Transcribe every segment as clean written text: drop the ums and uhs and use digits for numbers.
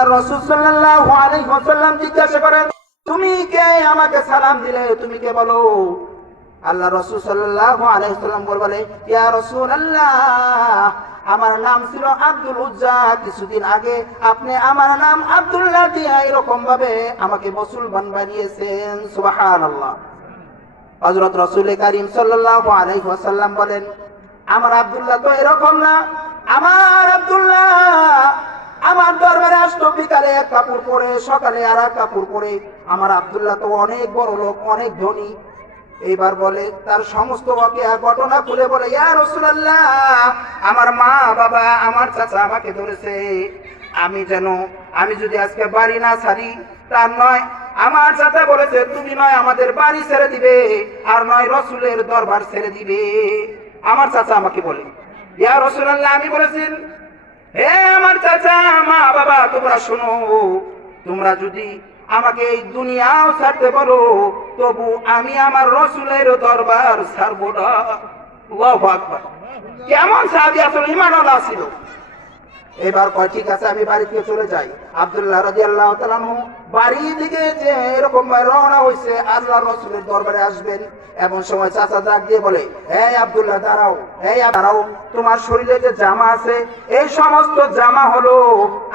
আল্লাহর রাসূল সাল্লাল্লাহু আলাইহি ওয়াসাল্লাম জিজ্ঞাসা করেন, তুমি কে? আমাকে সালাম দিলে, তুমি কে বলো? আল্লাহ রাসূল সাল্লাল্লাহু আলাইহি ওয়াসাল্লাম বলে, ইয়া রাসূলুল্লাহ, আমার নাম ছিল আব্দুল উজ্জা, কিছুদিন আগে আপনি আমার নাম আব্দুল্লাহ দিয়ে এরকম ভাবে আমাকে মুসলমান বানিয়েছেন। সুবহানাল্লাহ। হযরত রাসূল কারীম সাল্লাল্লাহু আলাইহি ওয়াসাল্লাম বলেন, আমার আব্দুল্লাহ তো এরকম না। আমার আব্দুল্লাহ আমার দরবারে আসতো বিকালে এক কাপড় পরে, সকালে আর এক কাপড় পরে। আমার আব্দুল্লাহ তো অনেক বড় লোক, অনেক ধনী। এইবার বলে তার সমস্ত ঘটনা খুলে বলে, ইয়া রাসূলুল্লাহ, আমার মা বাবা আমার চাচা আমাকে ধরেছে, আমি যদি আজকে বাড়ি না ছাড়ি তার নয় আমার চাচা বলেছে তুমি নয় আমাদের বাড়ি ছেড়ে দিবে, আর নয় রাসূলের দরবার ছেড়ে দিবে। আমার চাচা আমাকে বলে, ইয়া রাসূলুল্লাহ, আমি বলেছি, হে আমার চাচা মা বাবা, তোমরা শোনো, তোমরা যদি আমাকে এই দুনিয়াও ছাড়তে পারো, তবু আমি আমার রাসূলের দরবার ছাড়বো না। আল্লাহু আকবার। কেমন সাহাবী আসলে ঈমানওয়ালা ছিল। এবার কয় ঠিক আছে, আমি বাড়ি থেকে চলে যাই। আব্দুল্লাহ রাদিয়াল্লাহু তাআলা বাড়ির দিকে যে এরকম রওনা হইছে আল্লাহর রাসূলের দরবারে আসবেন, এমন সময় চাচা ডাক দিয়ে বলে, হে আব্দুল্লাহ দাঁড়াও, দাঁড়াও, তোমার শরীরে যে জামা আছে এই সমস্ত জামা হলো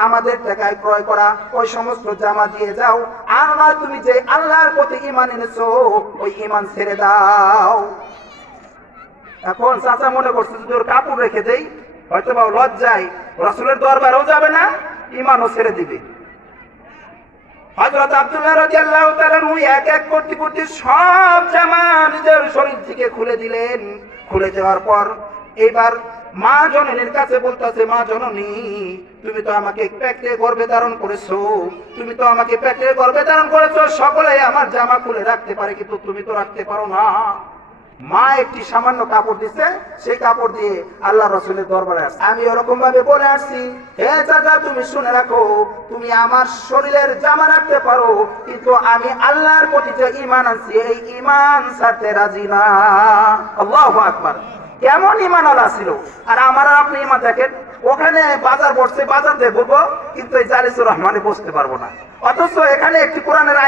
আমাদের টাকায় ক্রয় করা, ওই সমস্ত জামা দিয়ে যাও, আর না তুমি যে আল্লাহর প্রতি ঈমান এনেছো ওই ঈমান ছেড়ে দাও। এখন চাচা মনে করছে যদি ওর কাপড় রেখে দেই হয়তো বা লজ্জায় রাসূলের দরবারেও যাবে না, ঈমানও ছেড়ে দিবে। হযরত আব্দুল্লাহ রাদিয়াল্লাহু তাআলা এক এক করতে সব জামা নিজের শরীর থেকে খুলে দিলেন। খুলে দেওয়ার পর এবার মা জননীর কাছে বলতেছে, মা জননী, তুমি তো আমাকে পেটে গর্ভে ধারণ করেছো, সকলে আমার জামা খুলে রাখতে পারে, কিন্তু তুমি তো রাখতে পারো না। মা একটি সামান্য কাপড় দিছে, সেই কাপড় দিয়ে আল্লাহ রাসূলের দরবারে আসছে। আমি এরকম ভাবে বলে আসছি, হে চাচা তুমি শুনে রাখো, তুমি আমার শরীরের জামা রাখতে পারো, কিন্তু আমি আল্লাহর প্রতি যে ঈমান আনছি এই ঈমান ছাড়তে রাজি না। আল্লাহু আকবার। কেমন ঈমানওয়ালা ছিল। আর আমার আর আপনি ঈমান দেখেন, ওখানে বাজার বসছে, বাজার দিয়ে বলবো, কিন্তু এই জালিসুর রহমানে বসতে পারবো না, অথচ এখানে একটি কোরআনের